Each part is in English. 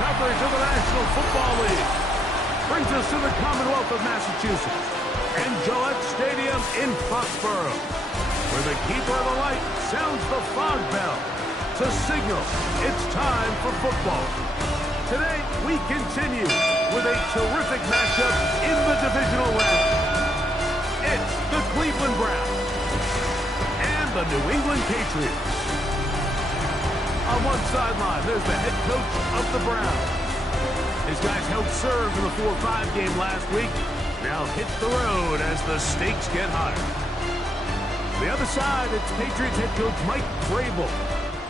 coverage of the National Football League brings us to the Commonwealth of Massachusetts and Gillette Stadium in Foxborough, where the keeper of the light sounds the fog bell to signal it's time for football. Today, we continue with a terrific matchup in the divisional round. It's the Cleveland Browns and the New England Patriots. On one sideline, there's the head coach of the Browns. His guys helped serve in the 4-5 game last week. Now hit the road as the stakes get higher. The other side, it's Patriots head coach Mike Vrabel.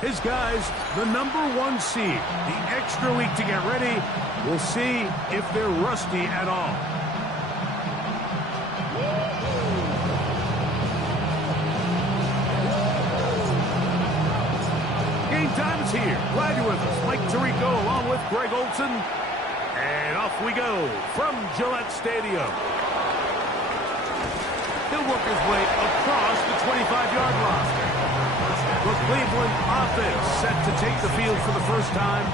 His guys, the #1 seed. The extra week to get ready. We'll see if they're rusty at all. Game time is here. Glad you're with us. Mike Tirico along with Greg Olson. And off we go from Gillette Stadium. He'll work his way across the 25-yard line. The Cleveland offense set to take the field for the first time.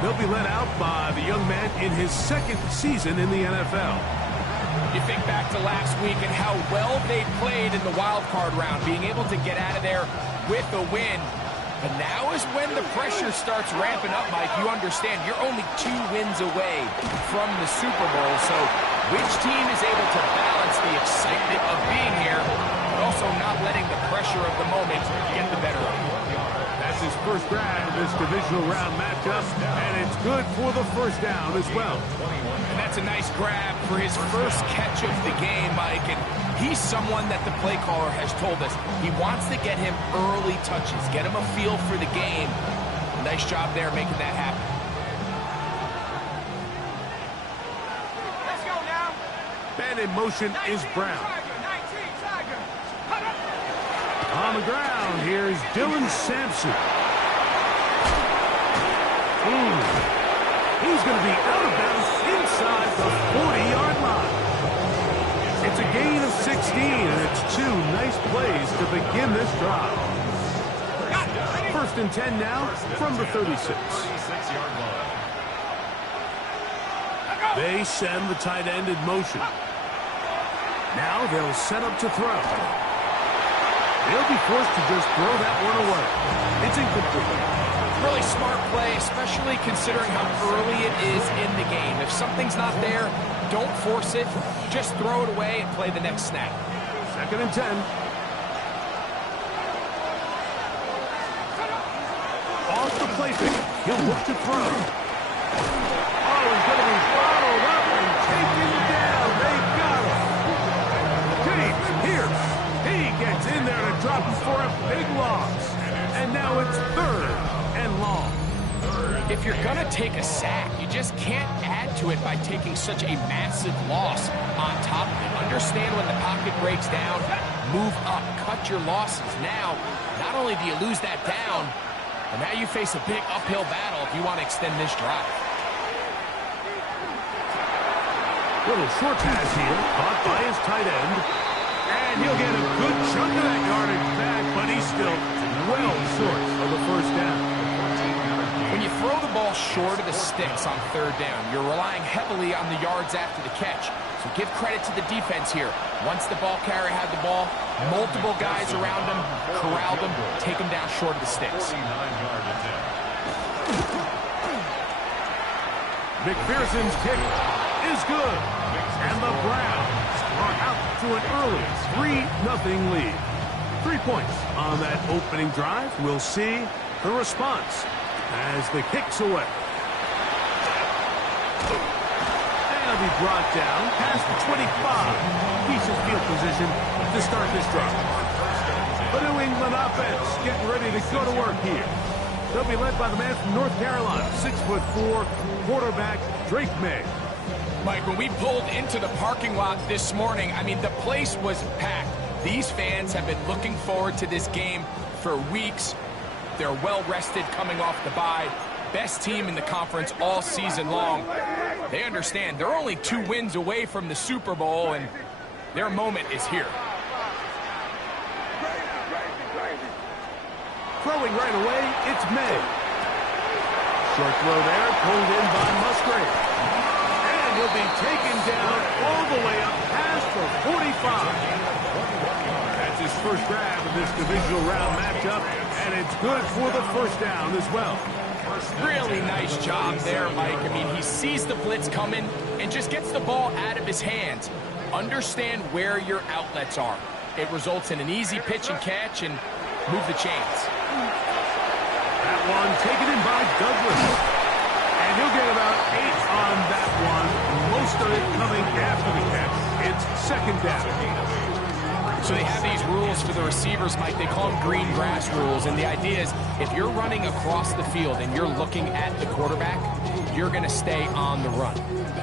They'll be led out by the young man in his second season in the NFL. You think back to last week and how well they played in the wild card round, being able to get out of there with a win. But now is when the pressure starts ramping up, Mike. You understand you're only 2 wins away from the Super Bowl. So which team is able to balance the excitement of being here, but also not letting the pressure of the moment get the better of you? That's his first grab of this divisional round matchup, and it's good for the first down as well. And that's a nice grab for his first catch of the game, Mike. And he's someone that the play caller has told us he wants to get him early touches, get him a feel for the game. Nice job there making that happen. Let's go now. And in motion is Brown. On the ground, here's Dylan Sampson. He's going to be out of bounds inside the 40-yard line. It's a gain of 16, and it's 2 nice plays to begin this drive. First and 10 now from the 36. They send the tight end in motion. Now they'll set up to throw. They'll be forced to just throw that one away. It's incomplete. Really smart play, especially considering how early it is in the game. If something's not there, don't force it. Just throw it away and play the next snap. Second and 10. Off the play pick. He'll look to throw. Oh, he's going to be bottled up and taken down. They got him. James Pierce. He gets in there to drop for a big loss. And now it's 3rd and long. If you're going to take a sack, you just can't add to it by taking such a massive loss on top of it. Understand when the pocket breaks down, move up, cut your losses. Now, not only do you lose that down, but now you face a big uphill battle if you want to extend this drive. Little short pass here, caught by his tight end. And he'll get a good chunk of that yardage back, but he's still well short of the first down. When you throw the ball short of the sticks on 3rd down, you're relying heavily on the yards after the catch. So give credit to the defense here. Once the ball carrier had the ball, multiple guys around him, corralled him, take him down short of the sticks. McPherson's kick is good. And the Browns are out to an early 3-0 lead. 3 points on that opening drive. We'll see the response as the kick's away. They'll be brought down past the 25. Decent field position to start this drive. The New England offense getting ready to go to work here. They'll be led by the man from North Carolina, 6'4", quarterback Drake May. Mike, when we pulled into the parking lot this morning, I mean, the place was packed. These fans have been looking forward to this game for weeks. They're well-rested coming off the bye. Best team in the conference all season long. They understand they're only 2 wins away from the Super Bowl, and their moment is here. Throwing right away, it's May. Short throw there, pulled in by Musgrave. And he'll be taken down all the way up past the 45. That's his first grab of this divisional round matchup, and it's good for the first down as well. Really nice job there, Mike. I mean, he sees the blitz coming and just gets the ball out of his hands. Understand where your outlets are. It results in an easy pitch and catch and move the chains. That one taken in by Douglas. And he'll get about 8 on that one. Most of it coming after the catch. It's second down. So they have these rules for the receivers, Mike. They call them green grass rules. And the idea is if you're running across the field and you're looking at the quarterback, you're going to stay on the run.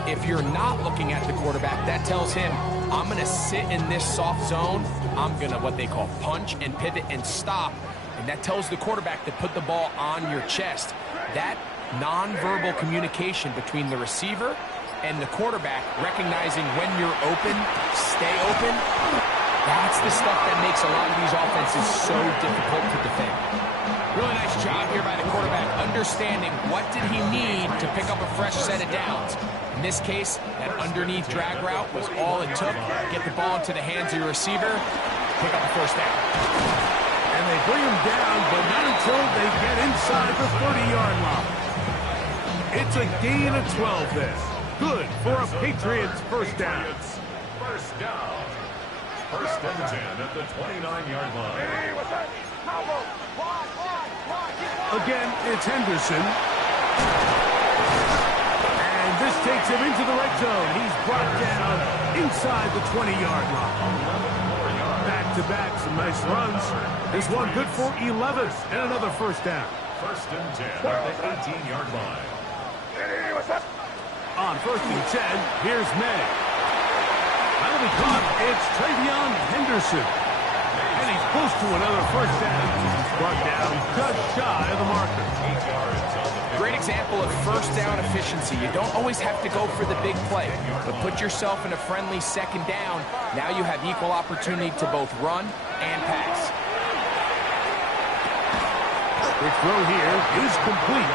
If you're not looking at the quarterback, that tells him, I'm going to sit in this soft zone. I'm going to what they call punch and pivot and stop. And that tells the quarterback to put the ball on your chest. That nonverbal communication between the receiver and the quarterback, recognizing when you're open, stay open, that's the stuff that makes a lot of these offenses so difficult to defend. Really nice job here by the quarterback, understanding what did he need to pick up a fresh set of downs. In this case, that underneath drag route was all it took. Get the ball into the hands of your receiver, pick up a first down. And they bring him down, but not until they get inside the 30-yard line. It's a gain of 12 there. Good for a Patriots first down. First down. First and 10 at the 29-yard line. Again, it's Henderson. And this takes him into the red zone. He's brought down inside the 20-yard line. Back-to-back, some nice runs. This one good for 11 and another first down. First and 10 at the 18-yard line. On first and 10, here's May. That'll be caught. It's Travion Henderson. And he's close to another first down. Brought down just shy of the marker. Great example of first down efficiency. You don't always have to go for the big play, but put yourself in a friendly second down. Now you have equal opportunity to both run and pass. Quick throw here is complete.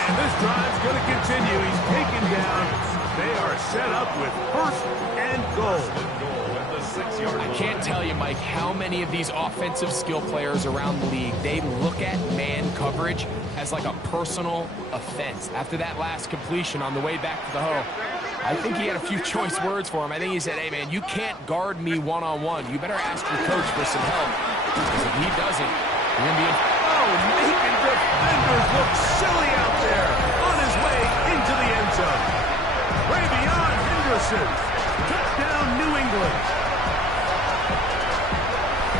And this drive's going to continue. He's taken down. They are set up with first and goal. I can't tell you, Mike, how many of these offensive skill players around the league, they look at man coverage as like a personal offense. After that last completion on the way back to the hole, I think he had a few choice words for him. I think he said, hey, man, you can't guard me one-on-one. You better ask your coach for some help. Because if he doesn't, you're going to be in... Oh, making defenders look silly out there on his way into the end zone. Travion Henderson. Touchdown, New England.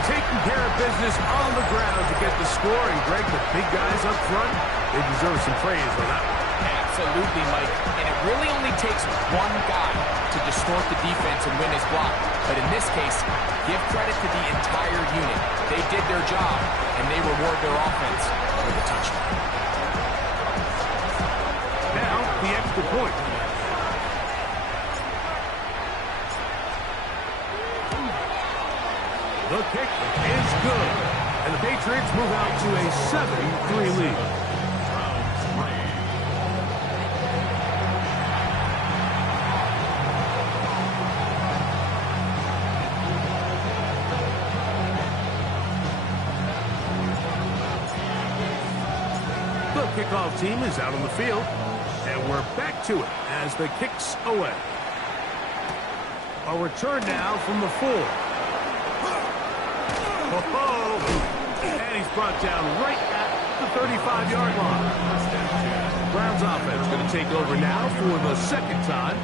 Taking care of business on the ground to get the score. And, Greg, the big guys up front, they deserve some praise on that one. Absolutely, Mike. And it really only takes one guy to distort the defense and win his block. But in this case, give credit to the entire unit. They did their job, and they reward their offense with a touchdown. Now, the extra point. The kick is good. And the Patriots move out to a 7-3 lead. The kickoff team is out on the field. And we're back to it as the kick's away. A return now from the 4. And he's brought down right at the 35-yard line. Browns offense going to take over now for the second time.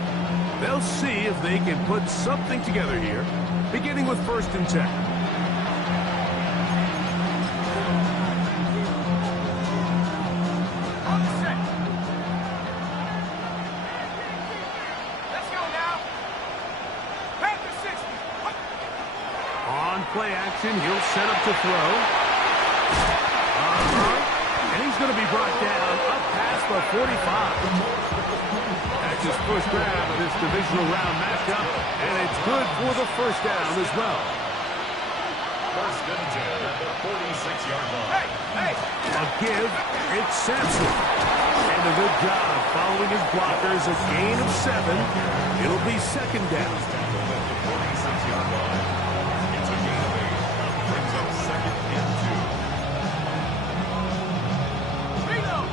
They'll see if they can put something together here, beginning with first and 10. Play action, he'll set up to throw. And he's going to be brought down up past the 45. That's his first grab of this divisional round matchup, and it's good for the first down as well. First and 10 at the 46-yard line. A give, it's Sampson. And a good job following his blockers, a gain of 7. It'll be second down. Tackled at the 46-yard line. It's a gain of 8. Brings up second and 2. Reload!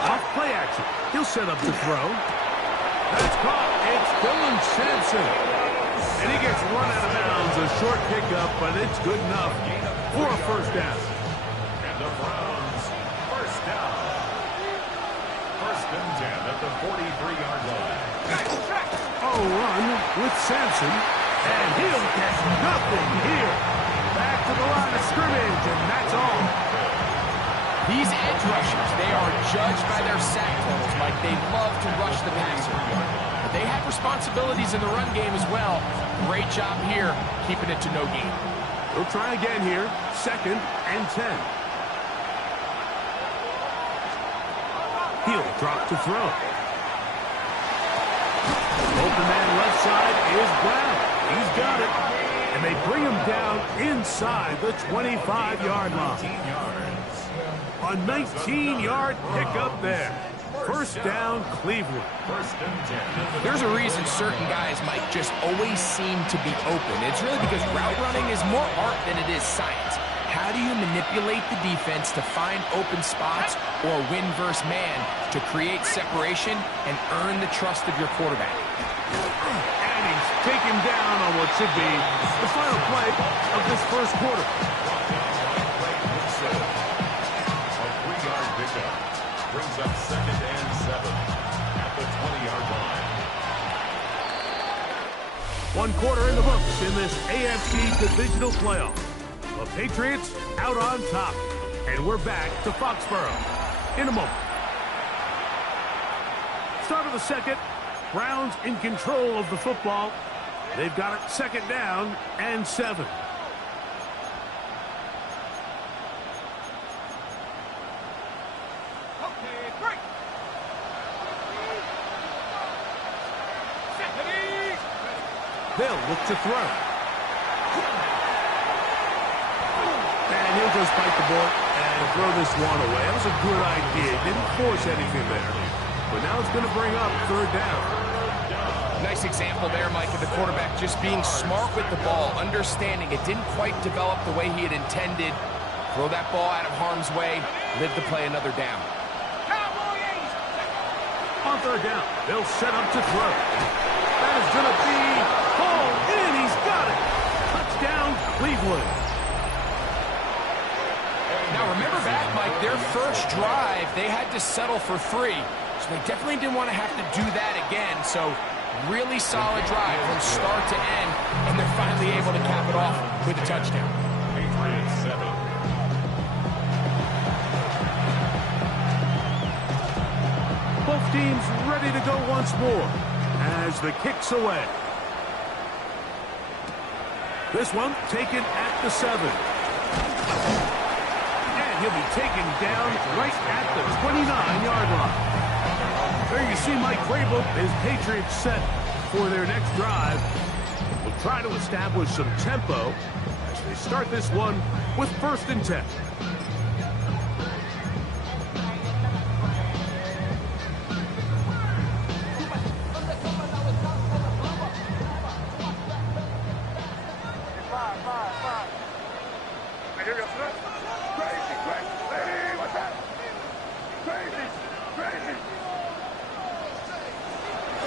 Off play action. He'll set up the throw. That's caught. It's Dylan Sampson. And he gets run out of bounds. A short pickup, but it's good enough for a first down. And the Browns, first down. First and 10 at the 43-yard line. Run with Sampson. And he'll get nothing here. Back to the line of scrimmage, and that's all. These edge rushers, they are judged by their sack totals. Like, they love to rush the passer. But they have responsibilities in the run game as well. Great job here, keeping it to no gain. We'll try again here. Second and 10. He'll drop to throw. Open man left side is Brown. He's got it. And they bring him down inside the 25-yard line. A 19-yard pickup there. First down, Cleveland. First and 10. There's a reason certain guys might just always seem to be open. It's really because route running is more art than it is science. How do you manipulate the defense to find open spots or win versus man to create separation and earn the trust of your quarterback? And he's taken down on what should be the final play of this first quarter. A 3-yard pickup. Brings up second and 7 at the 20-yard line. 1 quarter in the books in this AFC divisional playoff. The Patriots out on top. And we're back to Foxborough in a moment. Start of the second. Browns in control of the football. They've got it second down and 7. They'll look to throw. And he'll just bite the ball and throw this one away. That was a good idea. Didn't force anything there. But now it's going to bring up third down. Nice example there, Mike, of the quarterback just being smart with the ball, understanding it didn't quite develop the way he had intended. Throw that ball out of harm's way, live to play another down. On third down, they'll set up to throw. That is going to be hauled in. He's got it. Touchdown, Cleveland. Now, remember back, Mike, their first drive, they had to settle for 3. So they definitely didn't want to have to do that again. So really solid drive from start to end, and they're finally able to cap it off with a touchdown. Patriots 7. Both teams ready to go once more as the kick's away. This one taken at the 7. And he'll be taken down right at the 29-yard line. There you see Mike Vrabel, his Patriots set for their next drive. Will try to establish some tempo as they start this one with first and 10.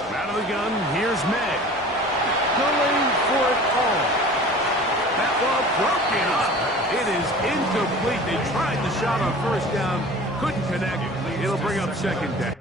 Out of the gun, here's May. Going for it all. That ball broken up. It is incomplete. They tried the shot on first down. Couldn't connect. It'll bring up second down.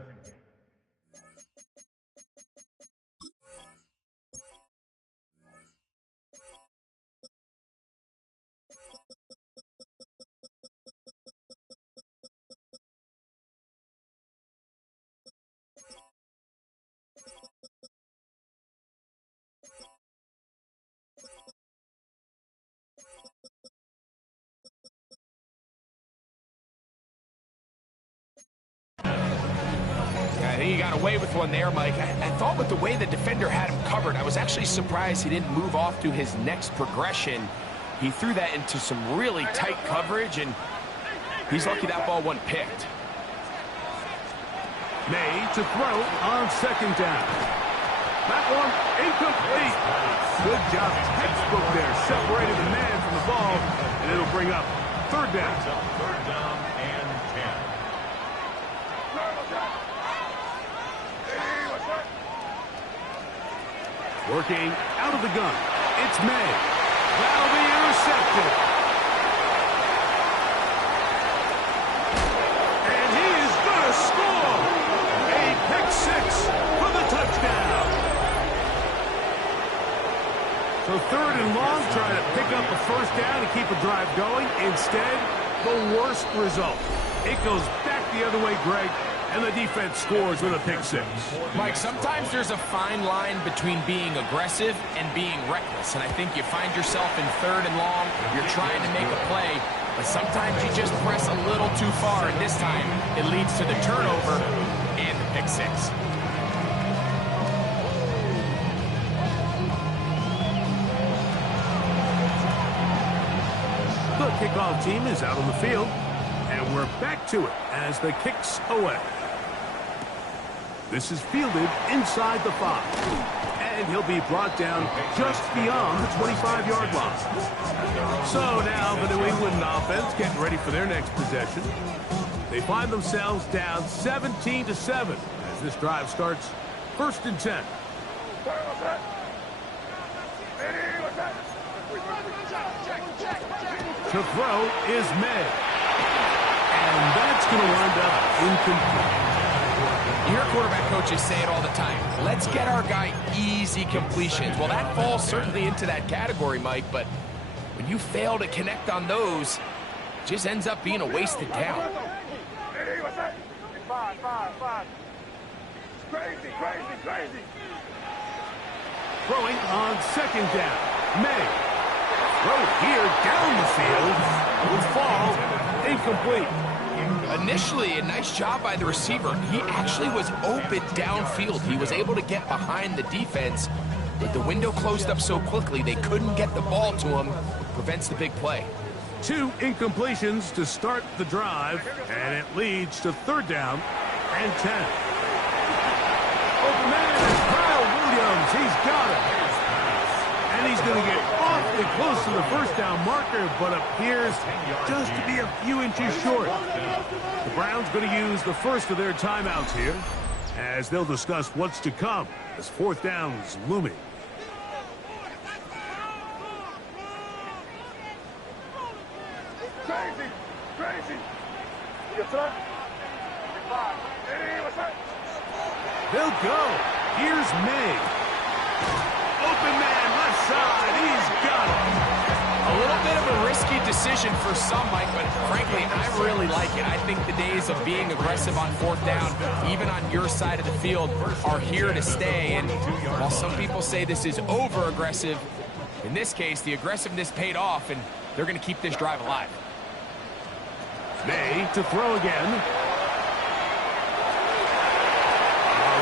think he got away with one there, Mike. I thought with the way the defender had him covered, I was actually surprised he didn't move off to his next progression. He threw that into some really tight coverage, and he's lucky that ball wasn't picked. May to throw on second down. That one incomplete. Good job, textbook there, separating the man from the ball, and it'll bring up third down. Third down and 10. Working out of the gun. It's May. That'll be intercepted. And he is going to score. A pick six for the touchdown. So third and long, trying to pick up the first down and keep a drive going. Instead, the worst result. It goes back the other way, Greg, and the defense scores with a pick six. Mike, sometimes there's a fine line between being aggressive and being reckless, and I think you find yourself in third and long, you're trying to make a play, but sometimes you just press a little too far, and this time it leads to the turnover and the pick six. The kickoff team is out on the field, and we're back to it as the kick's away. This is fielded inside the 5, and he'll be brought down just beyond the 25-yard line. So now the New England offense getting ready for their next possession. They find themselves down 17-7 as this drive starts first and 10. To throw is May. And that's going to wind up incomplete. You hear quarterback coaches say it all the time. Let's get our guy easy completions. Well, that falls certainly into that category, Mike, but when you fail to connect on those, it just ends up being a wasted down. Crazy. Throwing on second down. May. Throw here down the field. Will fall incomplete. Initially, a nice job by the receiver. He actually was open downfield. He was able to get behind the defense, but the window closed up so quickly they couldn't get the ball to him. Prevents the big play. 2 incompletions to start the drive, and it leads to third down and 10. Open man is Kyle Williams. He's got it. And he's going to get awfully close to the first down marker, but appears just to be a few inches short. The Browns going to use the first of their timeouts here as they'll discuss what's to come as fourth down is looming. Crazy. They'll go. Here's May. Open man, left side. He's got it. A little bit of a risky decision for some, Mike, but frankly, I really like it. I think the days of being aggressive on fourth down, even on your side of the field, are here to stay. And while some people say this is over-aggressive, in this case, the aggressiveness paid off, and they're going to keep this drive alive. May to throw again.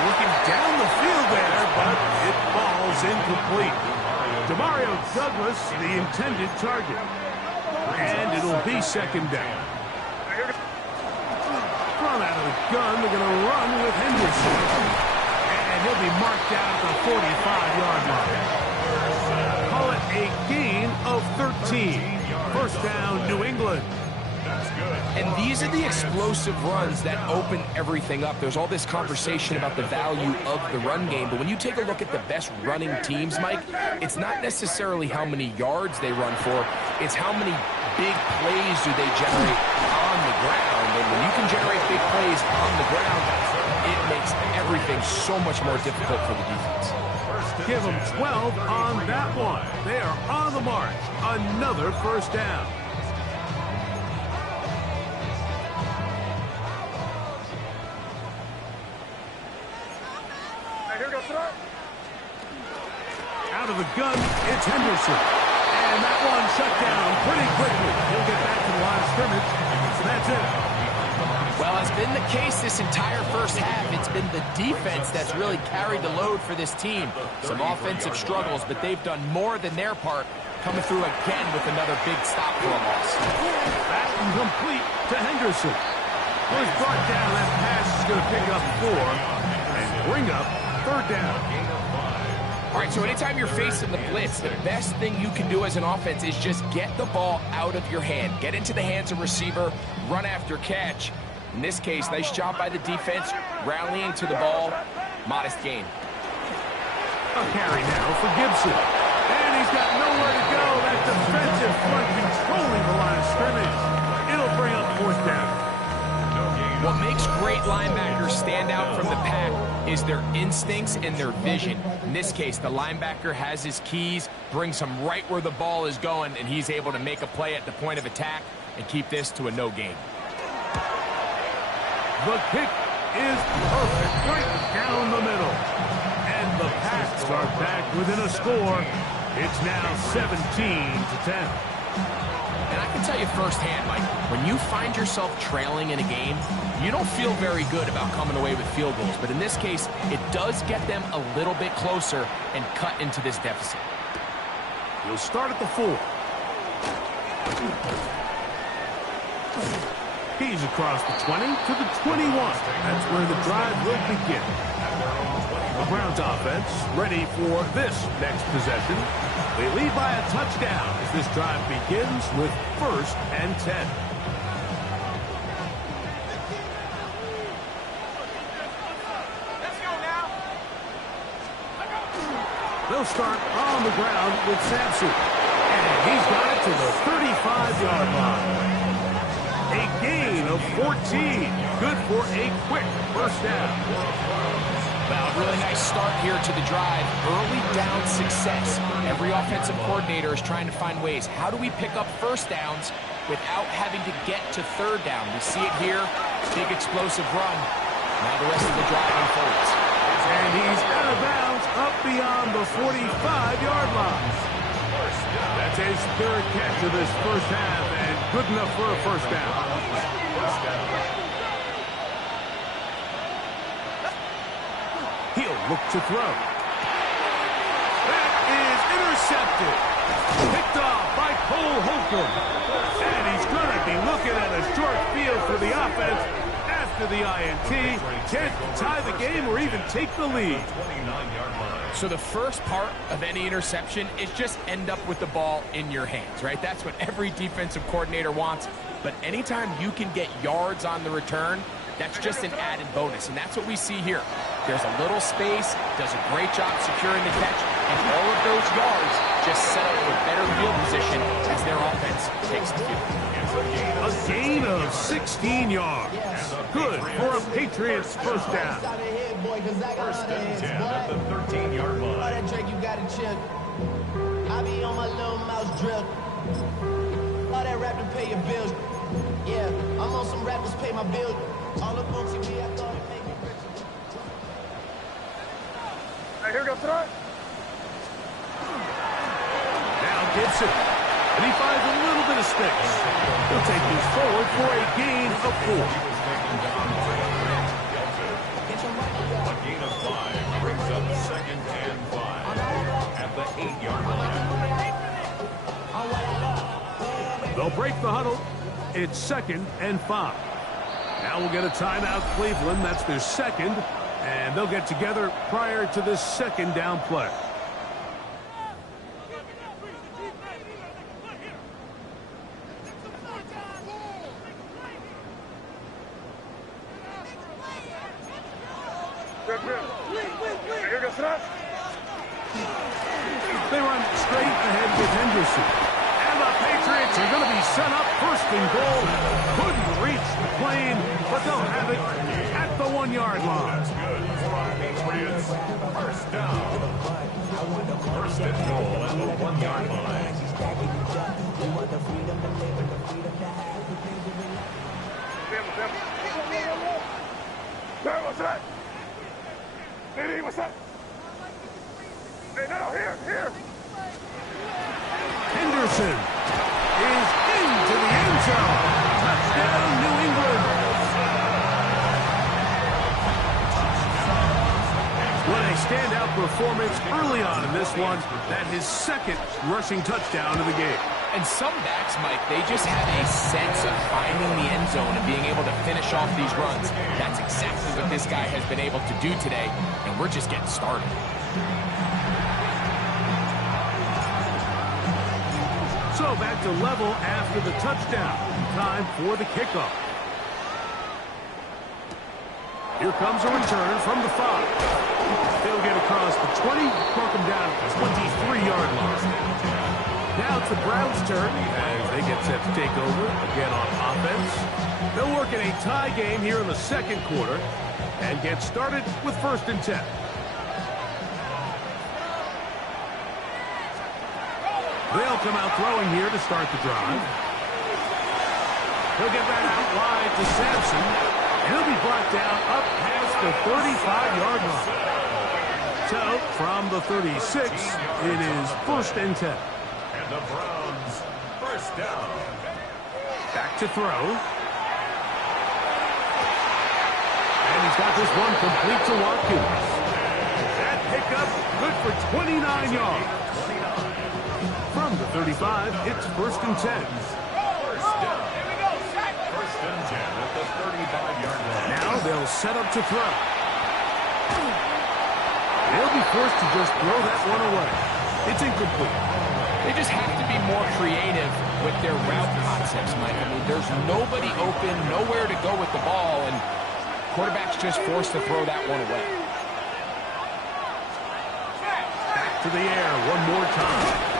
Looking down the field there, but it falls incomplete. Demario Douglas, the intended target. And it'll be second down. Run out of the gun. They're going to run with Henderson. And he'll be marked down at the 45-yard line. Call it a gain of 13. First down, New England. And these are the explosive runs that open everything up. There's all this conversation about the value of the run game, but when you take a look at the best running teams, Mike, it's not necessarily how many yards they run for, it's how many big plays do they generate on the ground. And when you can generate big plays on the ground, it makes everything so much more difficult for the defense. Give them 12 on that one. They are on the march. Another first down. Out of the gun, it's Henderson. And that one shut down pretty quickly. He'll get back to the line of scrimmage. That's it. Well, it's been the case this entire first half. It's been the defense that's really carried the load for this team. Some offensive struggles, but they've done more than their part, coming through again with another big stop for a loss. Back incomplete to Henderson. Was brought down. That pass is going to pick up 4 and bring up third down. All right, so anytime you're facing the blitz, the best thing you can do as an offense is just get the ball out of your hand. Get into the hands of receiver, run after catch. In this case, nice job by the defense, rallying to the ball. Modest gain. A carry now for Gibson. And he's got nowhere to go. That defensive front controlling the line of scrimmage. It'll bring up fourth down. What makes great linebackers stand out from the pack is their instincts and their vision. In this case, the linebacker has his keys, brings him right where the ball is going, and he's able to make a play at the point of attack and keep this to a no gain. The kick is perfect, right down the middle. And the Pats are back within a score. It's now 17-10. And I can tell you firsthand, Mike, when you find yourself trailing in a game, you don't feel very good about coming away with field goals. But in this case, it does get them a little bit closer and cut into this deficit. He'll start at the 4. He's across the 20 to the 21. That's where the drive will begin. The Browns offense ready for this next possession. They lead by a touchdown as this drive begins with 1st and 10. Let's go now. They'll start on the ground with Sampson. And he's got it to the 35-yard line. A gain of 14. Good for a quick first down. Well, really nice start here to the drive. Early down success. Every offensive coordinator is trying to find ways. How do we pick up first downs without having to get to third down? We see it here. Big explosive run. Now the rest of the drive unfolds. And he's out of bounds up beyond the 45-yard line. That's his 3rd catch of this first half and good enough for a first down. He'll look to throw. That is intercepted. Picked off by Cole Holcomb. And he's going to be looking at a short field for the offense after the INT. Can't tie the game or even take the lead. So the first part of any interception is just end up with the ball in your hands, right? That's what every defensive coordinator wants. But anytime you can get yards on the return, that's just an added bonus, and that's what we see here. There's a little space, does a great job securing the catch, and all of those yards just set up a better field position as their offense takes the field. A gain of 16 yards. Good for a Patriots first down. 1st and 10 at the 13-yard line. All that Drake, you got to chill. I be on my little mouse drill. All that rap to pay your bills. Yeah, I'm on some rappers pay my bills. All up on TV, I thought it made me rich. Here we go, throw. Now Gibson. And he finds a little bit of space. He'll take this forward for a gain of 4. A gain of 5 brings up 2nd and 5 at the 8-yard line. They'll break the huddle. It's 2nd and 5. Now we'll get a timeout, Cleveland. That's their 2nd. And they'll get together prior to this 2nd down play. Here we go, throw. They run straight ahead with Henderson. And the Patriots are going to be set up 1st and goal. Couldn't reach the plane, but they'll have it at the 1-yard line. That's good for our Patriots. First down. 1st and goal at the 1-yard line. What's that? Hey, what's that? Hey, no, here. Henderson is into the end zone. Touchdown, New England. a standout performance early on in this one. That his second rushing touchdown of the game. And some backs, Mike, they just have a sense of finding the end zone and being able to finish off these runs. That's exactly what this guy has been able to do today, and we're just getting started. So back to level after the touchdown. Time for the kickoff. Here comes a return from the 5. They'll get across the 20, mark them down at the 23-yard line. Now it's the Browns' turn as they get set to take over again on offense. They'll work in a tie game here in the second quarter and get started with 1st and 10. They'll come out throwing here to start the drive. He'll get that out wide to Sampson. And he'll be brought down up past the 35-yard line. So, from the 36, it is 1st and 10. And the Browns, 1st down. Back to throw. And he's got this one complete to Watkins. That pickup good for 29 yards. From the 35, it's 1st and 10. 1st down. 1st and 10 at the 35-yard line. Now they'll set up to throw. They'll be forced to just throw that one away. It's incomplete. They just have to be more creative with their route concepts, Mike. I mean, there's nobody open, nowhere to go with the ball, and quarterback's just forced to throw that one away. Back to the air one more time.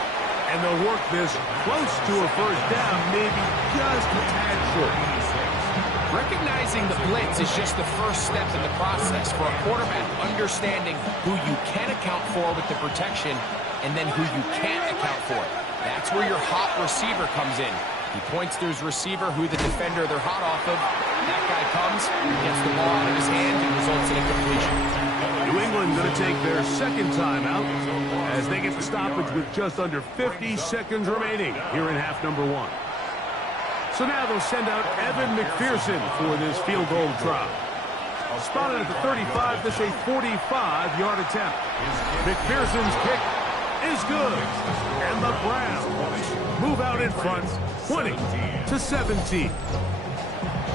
And they'll work this close to a 1st down, maybe just a tad short. Recognizing the blitz is just the first step in the process for a quarterback understanding who you can account for with the protection and then who you can't account for. That's where your hot receiver comes in. He points to his receiver, who the defender they're hot off of. That guy comes, gets the ball out of his hand, and results in a completion. New England going to take their second timeout as they get the stoppage with just under 50 seconds remaining here in half number 1. So now they'll send out Evan McPherson for this field goal try. Spotted at the 35, this a 45-yard attempt. McPherson's kick is good. And the Browns move out in front, 20-17.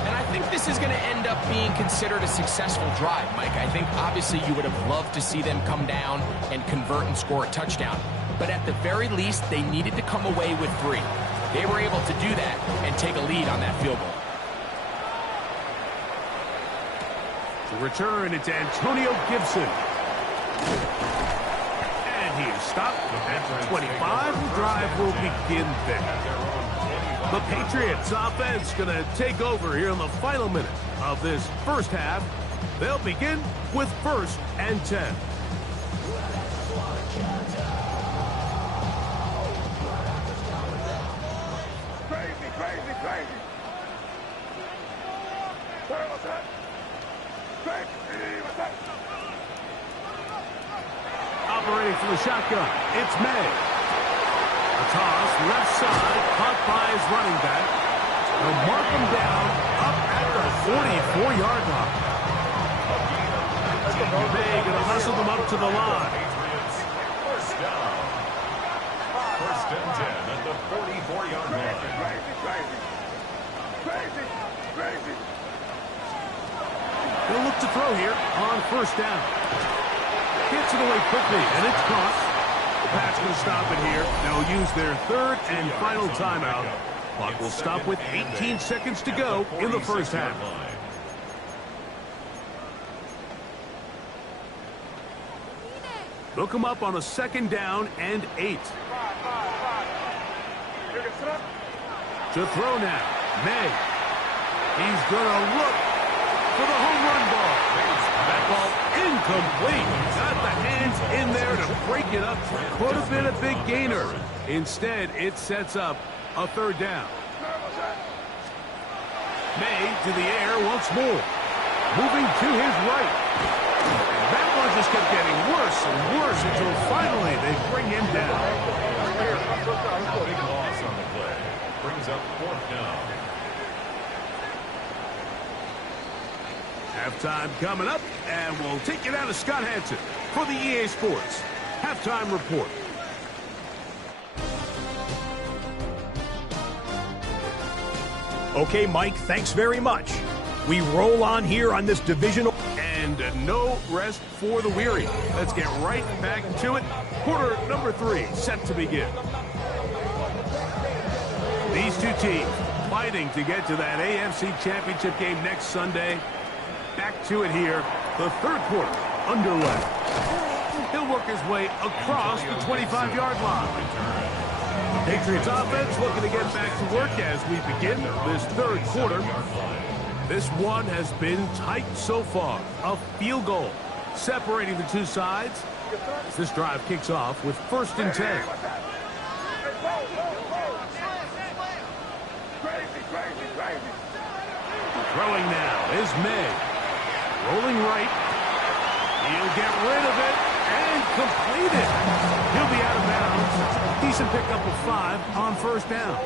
And I think this is going to end up being considered a successful drive, Mike. I think obviously you would have loved to see them come down and convert and score a touchdown. But at the very least, they needed to come away with 3. They were able to do that and take a lead on that field goal. To return, it's Antonio Gibson. And he is stopped at 25. The drive will begin there. The Patriots offense going to take over here in the final minute of this first half. They'll begin with 1st and 10. Crazy. What's that? Crazy, what's that? Operating from the shotgun, it's May. A toss, left side, caught by his running back. They'll mark him down up at the 44-yard line. May going to hustle them up to the line. First down. 1st and 10 at the 44-yard line. Crazy. They'll look to throw here on 1st down. Gets it away quickly, and it's caught. The pass going to stop it here. They'll use their 3rd and final timeout. Clock will stop with 18 seconds to go in the first half. They'll come up on a 2nd down and 8. To throw now, May. He's going to look for the home run ball. That ball incomplete. Got the hands in there to break it up. Could have been a big gainer. Instead, it sets up a 3rd down. May to the air once more. Moving to his right. That one just kept getting worse and worse until finally they bring him down. Big loss on the play. Brings up 4th down. Halftime coming up, and we'll take you down to Scott Hanson. for the EA Sports Halftime Report. Okay, Mike, thanks very much. We roll on here on this divisional. And no rest for the weary. Let's get right back to it. Quarter number 3 set to begin. These two teams fighting to get to that AFC Championship game next Sunday. Back to it here. The third quarter underway. He'll work his way across the 25-yard line. Patriots offense looking to get back to work as we begin this third quarter. This one has been tight so far. A field goal separating the two sides as this drive kicks off with 1st and 10. Throwing now is May. Rolling right. He'll get rid of it and complete it. He'll be out of bounds. Decent pickup of 5 on 1st down.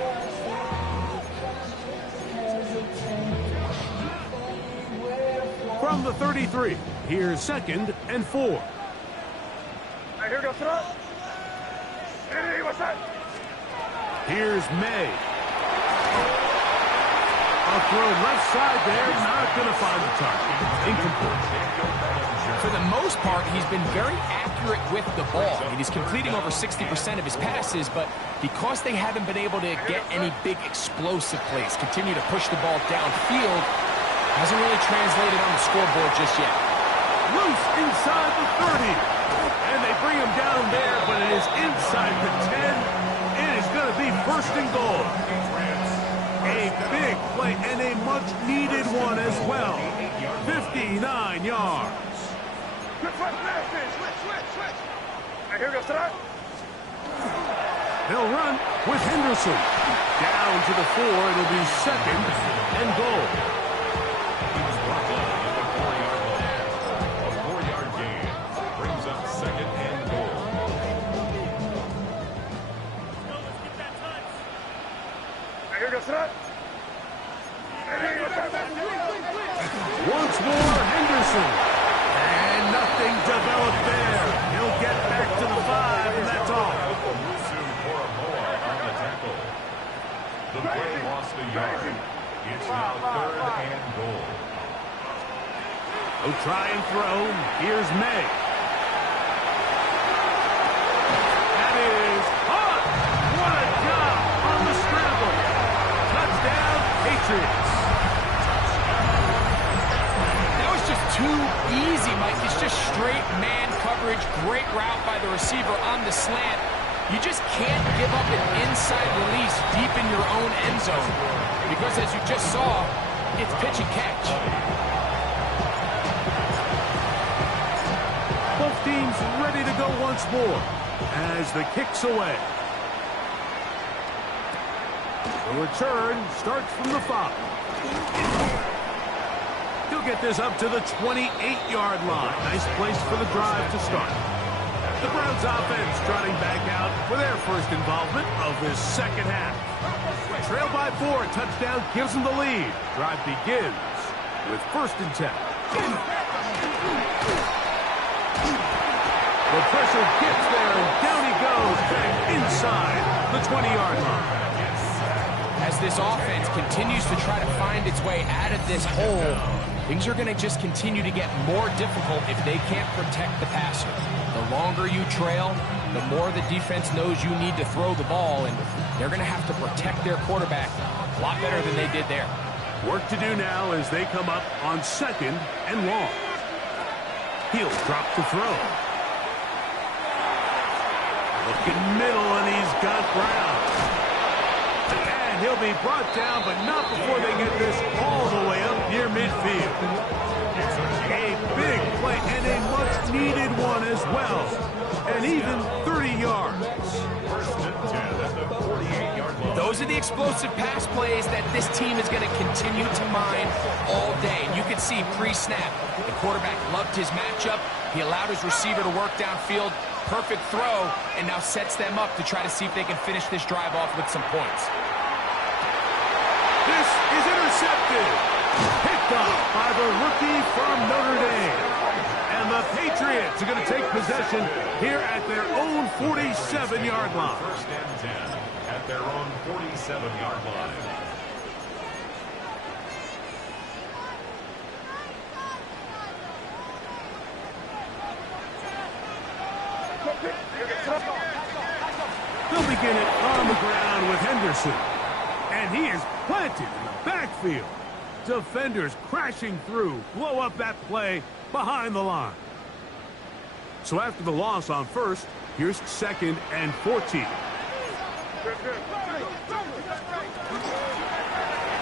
From the 33, here's 2nd and 4. Here goes throw. Hey, what's that? Here's May. A throw left side there, not going to find the target. Incomplete. For the most part, he's been very accurate with the ball. I mean, he's completing over 60% of his passes, but because they haven't been able to get any big explosive plays, continue to push the ball downfield, hasn't really translated on the scoreboard just yet. Loose inside the 30. And they bring him down there, but it is inside the 10. It is going to be 1st and goal. A big play and a much-needed one as well. 59 yards. Switch. Here goes throw. They'll run with Henderson. Down to the 4. It'll be 2nd and goal. He was brought down at the 4-yard line. A 4-yard gain brings up 2nd and goal. Here goes throw. Once more, Henderson. And nothing developed there. He'll get back to the 5, and that's all. Soon for a more on the tackle. The play lost a yard. It's now 3rd and goal. He'll try and throw. Here's May. That is caught. What a job on the scramble. Touchdown, Patriots. That was just too easy, Mike. It's just straight man coverage. Great route by the receiver on the slant. You just can't give up an inside release deep in your own end zone. Because as you just saw, it's pitch and catch. Both teams ready to go once more as the kick's away. The return starts from the 5. He'll get this up to the 28-yard line. Nice place for the drive to start. The Browns offense trotting back out for their first involvement of this second half. Trail by 4, touchdown gives them the lead. Drive begins with 1st and 10. The pressure gets there, and down he goes back inside the 20-yard line. As this offense continues to try to find its way out of this hole, things are going to just continue to get more difficult if they can't protect the passer. The longer you trail, the more the defense knows you need to throw the ball, and they're going to have to protect their quarterback a lot better than they did there. Work to do now as they come up on 2nd and long. He'll drop to throw. Looking middle, and he's got Brown. And he'll be brought down, but not before they get this all the way up near midfield. A big play and a much-needed one as well. And even 30 yards. 1st and 10 at the 48-yard line. Those are the explosive pass plays that this team is going to continue to mine all day. And you can see pre-snap, the quarterback loved his matchup. He allowed his receiver to work downfield. Perfect throw, and now sets them up to try to see if they can finish this drive off with some points. This is intercepted. Picked up by the rookie from Notre Dame. And the Patriots Jets are going to take possession here at their own 47-yard line. First and 10 at their own 47-yard line. They'll begin it on the ground with Henderson. And he is planted in the backfield. Defenders crashing through, blow up that play behind the line. So after the loss on first, here's 2nd and 14.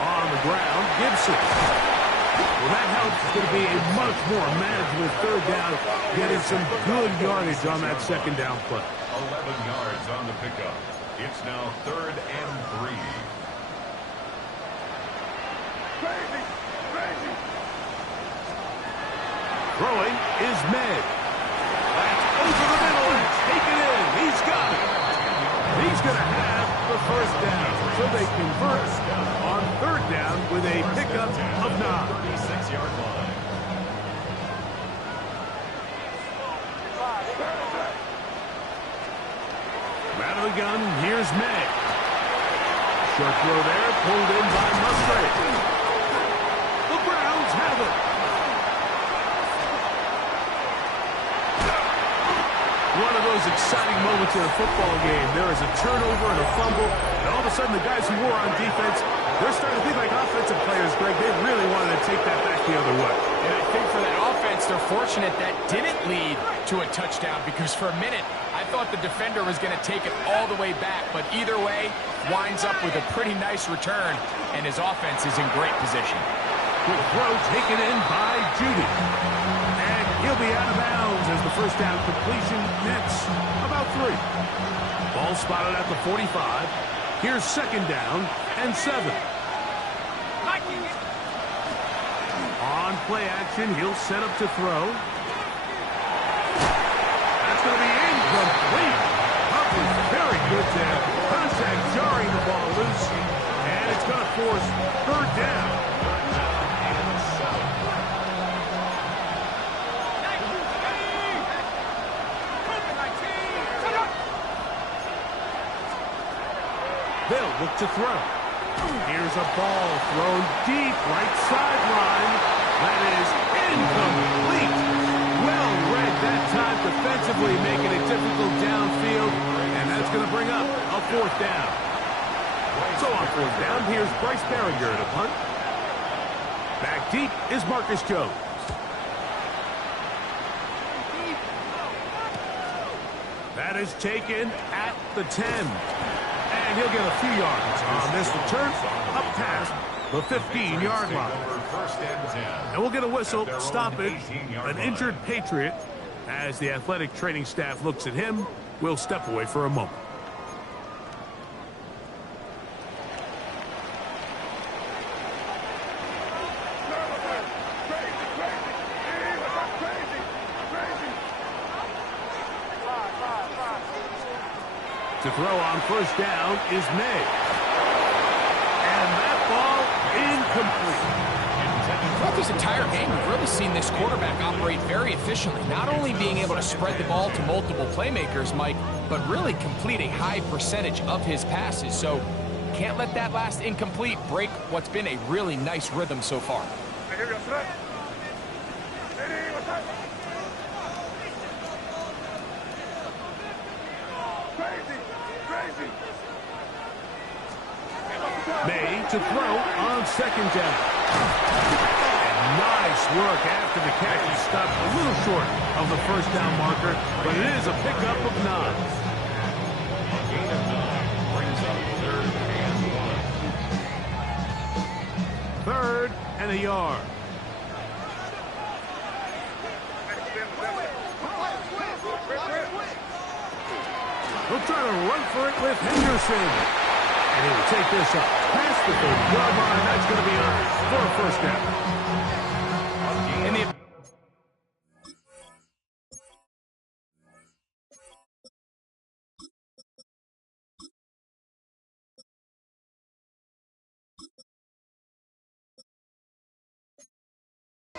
On the ground, Gibson. Well, that helps. It's going to be a much more manageable 3rd down, getting some good yardage on that 2nd down play. 11 yards on the pickup. It's now 3rd and 3. Throwing is May. That's over the middle and taken in. He's got it. He's going to have the 1st down. So they convert on 3rd down with a pickup of 9. 36-yard line. Out of the gun, here's May. Short throw there, pulled in by Musgrave. The Browns have it. One of those exciting moments in a football game. There is a turnover and a fumble, and all of a sudden the guys who were on defense, they're starting to think like offensive players, Greg. They really wanted to take that back the other way. And I think for that offense, they're fortunate that didn't lead to a touchdown, because for a minute, I thought the defender was going to take it all the way back, but either way, winds up with a pretty nice return, and his offense is in great position. Good throw taken in by Judy. And he'll be out of bounds as the 1st down completion nets about 3. Ball spotted at the 45. Here's 2nd down and 7. On play action, he'll set up to throw. That's going to be incomplete. Huff was very good there. Contact jarring the ball loose. And it's going to force 3rd down. They'll look to throw. Here's a ball thrown deep right sideline. That is incomplete. Well read that time defensively, making it difficult downfield. And that's going to bring up a 4th down. So on 4th down, here's Bryce Berringer to punt. Back deep is Marcus Jones. That is taken at the 10. And he'll get a few yards on this return up past the 15-yard line. And we'll get a whistle, stop it, an injured Patriot. As the athletic training staff looks at him, we'll step away for a moment. To throw on 1st down is May. And that ball incomplete. Throughout this entire game, we've really seen this quarterback operate very efficiently, not only being able to spread the ball to multiple playmakers, Mike, but really complete a high percentage of his passes. So can't let that last incomplete break what's been a really nice rhythm so far. May to throw on 2nd down. And nice work after the catch. He stopped a little short of the 1st down marker, but it is a pickup of 9. Gain of 9 brings up 3rd and 1. 3rd and a yard. We'll try to run for it with Henderson. And he will take this up past the 30-yard line. That's going to be on for a 1st down. In the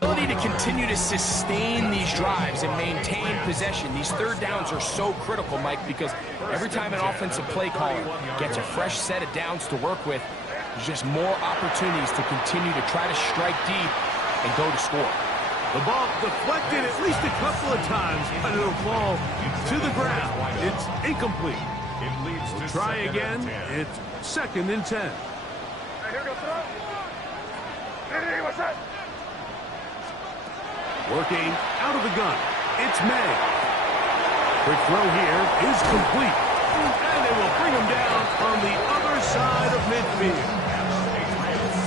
ability to continue to sustain these drives and maintain possession. These third downs are so critical, Mike, because every time an offensive play caller gets a fresh set of downs to work with, there's just more opportunities to continue to try to strike deep and go to score. The ball deflected at least a couple of times, but it'll fall to the ground. It's incomplete. We'll try again. It's 2nd and 10. Here goes throw. Hey, what's that? Working out of the gun. It's May. Quick throw here is complete. And they will bring him down on the other side of midfield.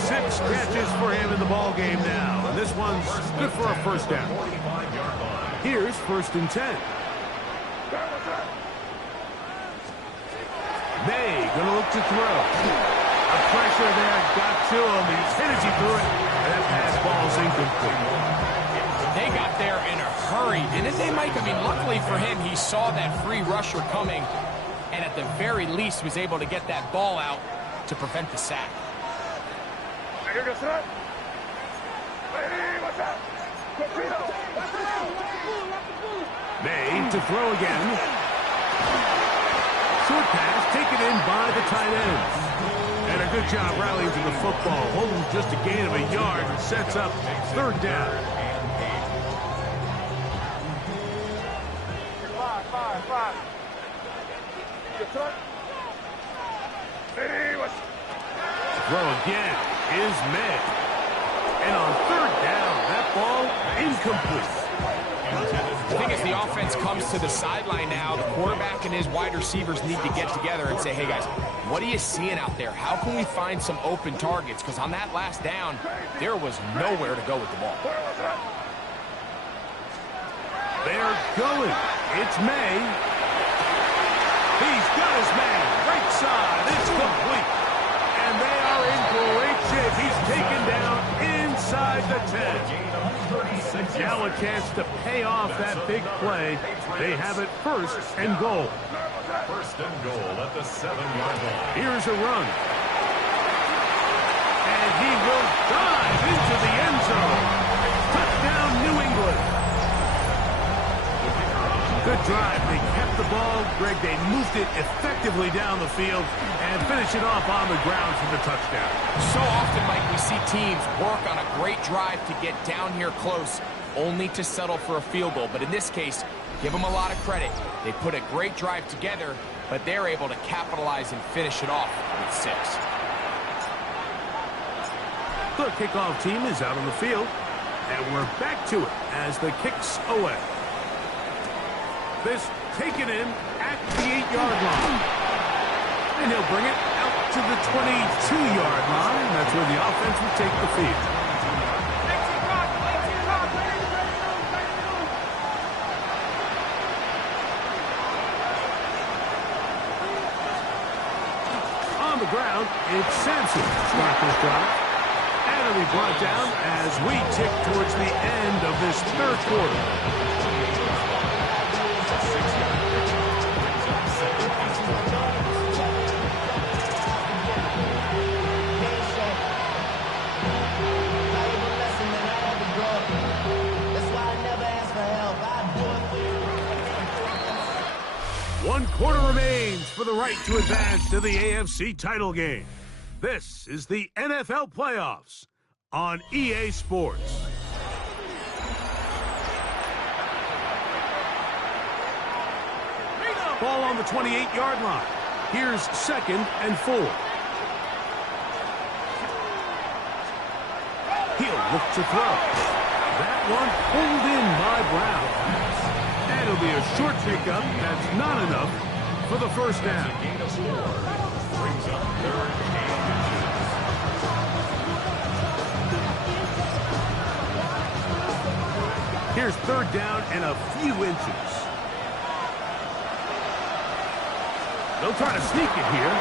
6 catches for him in the ball game now. And this one's good for a first down. Here's 1st and 10. May gonna look to throw. A pressure there got to him. He's hit as he threw it. And that pass ball's incomplete. They got there in a hurry, didn't they, Mike? I mean, luckily for him, he saw that free rusher coming, and at the very least was able to get that ball out to prevent the sack. Here goes throw. Hey, what's that? May to throw again. Short pass taken in by the tight end. And a good job rallying to the football. Holding just a gain of a yard and sets up 3rd down. Five. Hey, what's Throw again is May. And on 3rd down, that ball incomplete. The thing is, the offense comes to the sideline now. The quarterback and his wide receivers need to get together and say, hey, guys, what are you seeing out there? How can we find some open targets? Because on that last down, there was nowhere to go with the ball. They're going. It's May. He's got his man. Right side. It's complete. And they are in great shape. He's taken down inside the 10. Now a chance to pay off that big play. They have it 1st and goal. 1st and goal at the 7-yard line. Here's a run. And he will dive into the end zone. Touchdown, New England. Good drive. They kept the ball. Greg, they moved it effectively down the field and finish it off on the ground for the touchdown. So often, Mike, we see teams work on a great drive to get down here close, only to settle for a field goal. But in this case, give them a lot of credit. They put a great drive together, but they're able to capitalize and finish it off with 6. The kickoff team is out on the field, and we're back to it as the kick's away. This taken in at the 8-yard line. And he'll bring it out to the 22-yard line. That's where the offense will take the field. On the ground, it's Sampson to start this drive. And it'll be brought down as we tick towards the end of this 3rd quarter. One quarter remains for the right to advance to the AFC title game. This is the NFL playoffs on EA Sports. Ball on the 28-yard line. Here's 2nd and 4. He'll look to throw. That one pulled in by Brown. And it'll be a short pickup. That's not enough for the 1st down. Gain of 4. Brings up 3rd and inches. Here's 3rd down and a few inches. They'll try to sneak it here.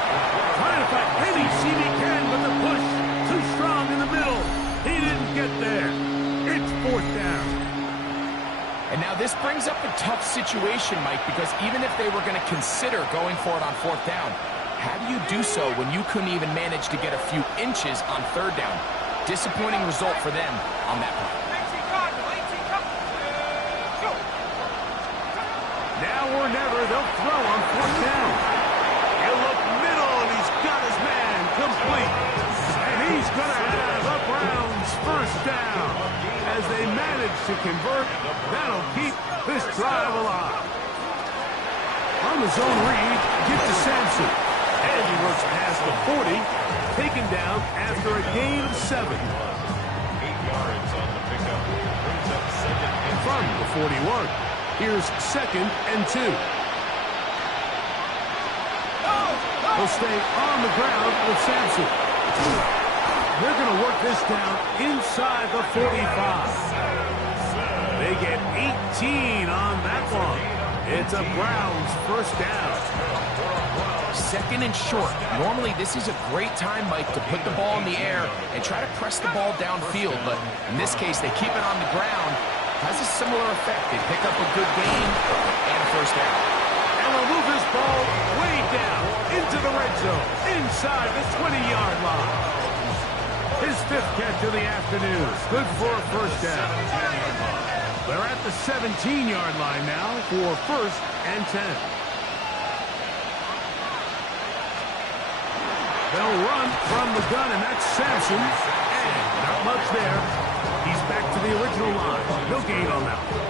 Trying to find any seam he can, but the push too strong in the middle. He didn't get there. It's 4th down. And now this brings up a tough situation, Mike, because even if they were going to consider going for it on 4th down, how do you do so when you couldn't even manage to get a few inches on 3rd down? Disappointing result for them on that play. Now or never, they'll throw on 4th down. He'll look middle, and he's got his man complete. And he's going to have a Browns 1st down. As they manage to convert, that'll keep this drive alive. On the zone read, get to Sampson. And he works past the 40, taken down after a gain of 7. 8 yards on the pickup. Brings up 2nd and From the 41, here's 2nd and 2. He'll stay on the ground with Sampson. They're going to work this down inside the 45. They get 18 on that one. It's a Browns 1st down. 2nd and short. Normally, this is a great time, Mike, to put the ball in the air and try to press the ball downfield. But in this case, they keep it on the ground. Has a similar effect. They pick up a good gain and a 1st down. And we'll move this ball way down into the red zone, inside the 20-yard line. His 5th catch of the afternoon. Good for a 1st down. They're at the 17-yard line now for 1st and 10. They'll run from the gun, and that's Sampson. And not much there. He's back to the original line. No gain on that one.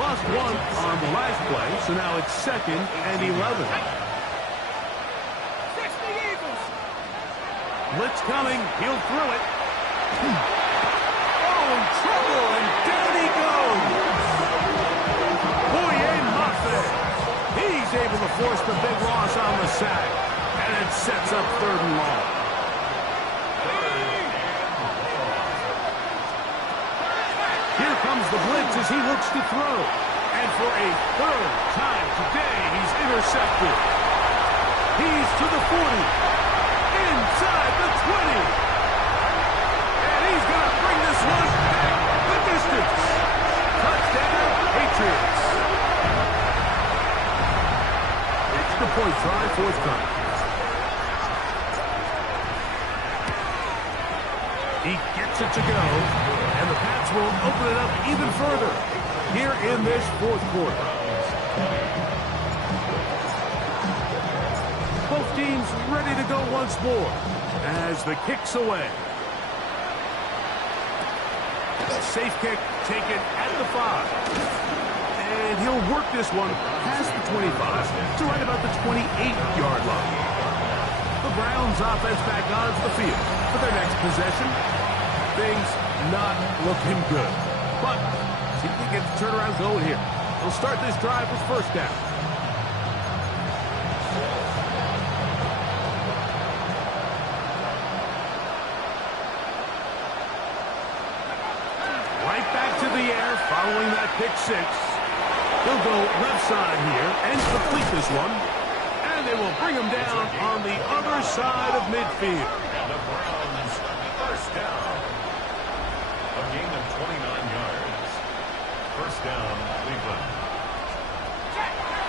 Lost 1 on the last play, so now it's 2nd and 11. Blitz coming. He'll throw it. Oh, trouble, and down he goes. Boye Muffet. He's able to force the big loss on the sack. And it sets up 3rd and long. Here comes the blitz as he looks to throw. And for a 3rd time today, he's intercepted. He's to the 40. Inside the 20. And he's going to bring this one back the distance. Touchdown, Patriots. Extra point try, forthcoming. He gets it to go, and the Pats will open it up even further here in this 4th quarter. Both teams ready to go once more as the kick's away. Safe kick taken at the 5. And he'll work this one past the 25 to right about the 28-yard line. The Browns offense back onto the field for their next possession. Things not looking good. But see if they get the turnaround going here. They'll start this drive with 1st down. Right back to the air following that pick 6. He'll go left side here and complete this one. And they will bring him down on the other side of midfield. And the Browns 1st down. A gain of 29 yards. 1st down, Cleveland.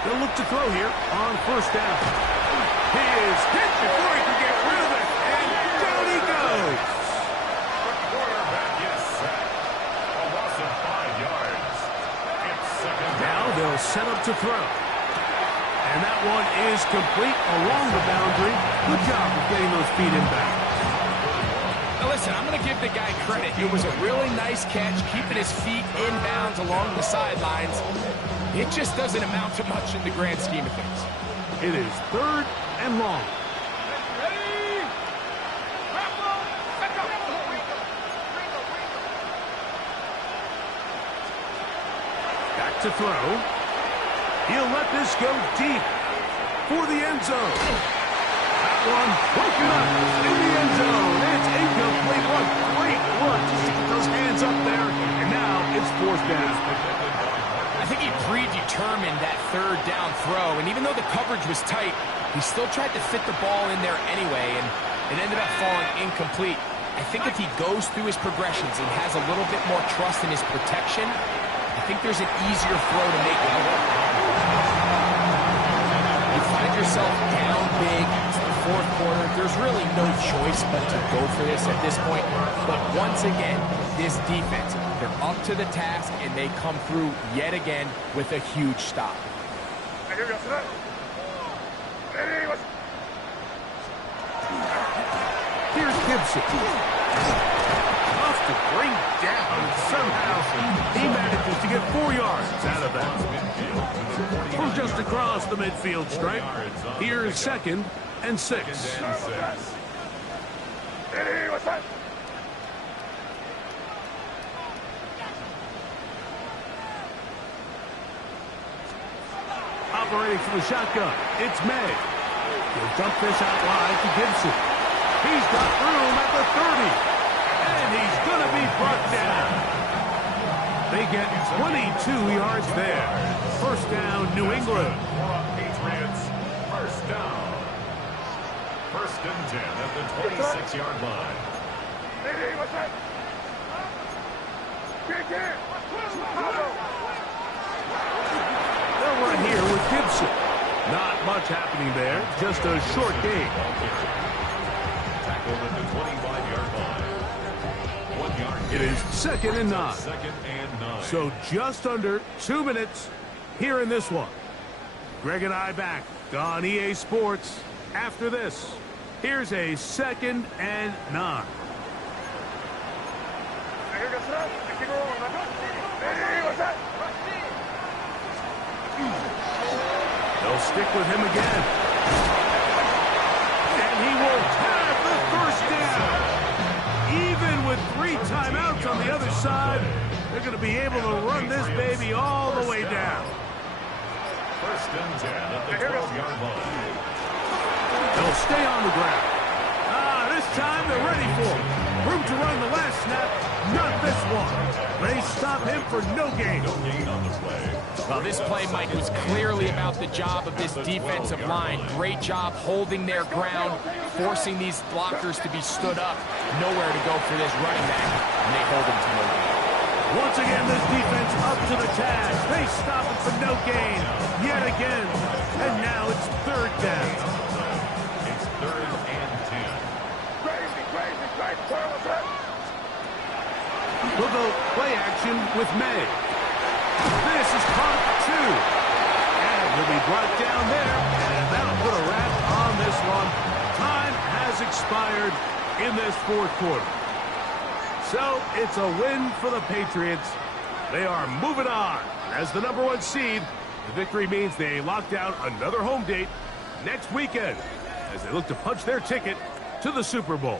They'll look to throw here on 1st down. He is hit before he can get rid of it. And down he goes. The quarterback is sacked. A loss of 5 yards. It's 2nd down. Now they'll set up to throw. And that one is complete along the boundary. Good job of getting those feet in back. Now listen, I'm going to give the guy credit. It was a really nice catch, keeping his feet in bounds along the sidelines. It just doesn't amount to much in the grand scheme of things. It is 3rd and long. Back to throw. He'll let this go deep for the end zone. That one broken up in the end zone. It's incomplete. What great work just to get those hands up there. And now it's 4th down. I think he predetermined that 3rd down throw, and even though the coverage was tight, he still tried to fit the ball in there anyway, and it ended up falling incomplete. I think if he goes through his progressions and has a little bit more trust in his protection, I think there's an easier throw to make. You find yourself down big, it's the fourth quarter, there's really no choice but to go for this at this point. But once again, this defense, they're up to the task, and they come through yet again with a huge stop. Here's Gibson. Tough to bring down. Somehow he manages to get 4 yards out of that. From just across the midfield stripe. Here's 2nd and 6. Operating from the shotgun, it's May. He'll dump this out wide to Gibson. He's got room at the 30. And he's going to be brought down. They get 22 yards there. First down, New England. Patriots, first down. First and 10 at the 26-yard line. They'll run here with Gibson. Not much happening there. Just a short gain. Tackled at the 25-yard line. 1 yard gain. It is 2nd and 9. 2nd and 9. So just under 2 minutes here in this one. Greg and I back on EA Sports after this. Here's a 2nd and 9. They'll stick with him again. And he will have the first down. Even with 3 timeouts on the other side, they're going to be able to run this baby all the way down. First and 10 at the 12-yard line. They'll stay on the ground. This time they're ready for it. Room to run the last snap, not this one. They stop him for no gain. No gain on the play. Well, this play, Mike, was clearly about the job of this defensive line. Great job holding their ground, forcing these blockers to be stood up. Nowhere to go for this running back, and they hold him to no gain. Once again, this defense up to the task. They stop him for no gain yet again. And now it's 3rd down. It's 3rd and 10. We'll go play action with May. This is part 2. And he'll be brought down there. And that'll put a wrap on this one. Time has expired in this 4th quarter. So it's a win for the Patriots. They are moving on. As the #1 seed, the victory means they lock down another home date next weekend as they look to punch their ticket to the Super Bowl.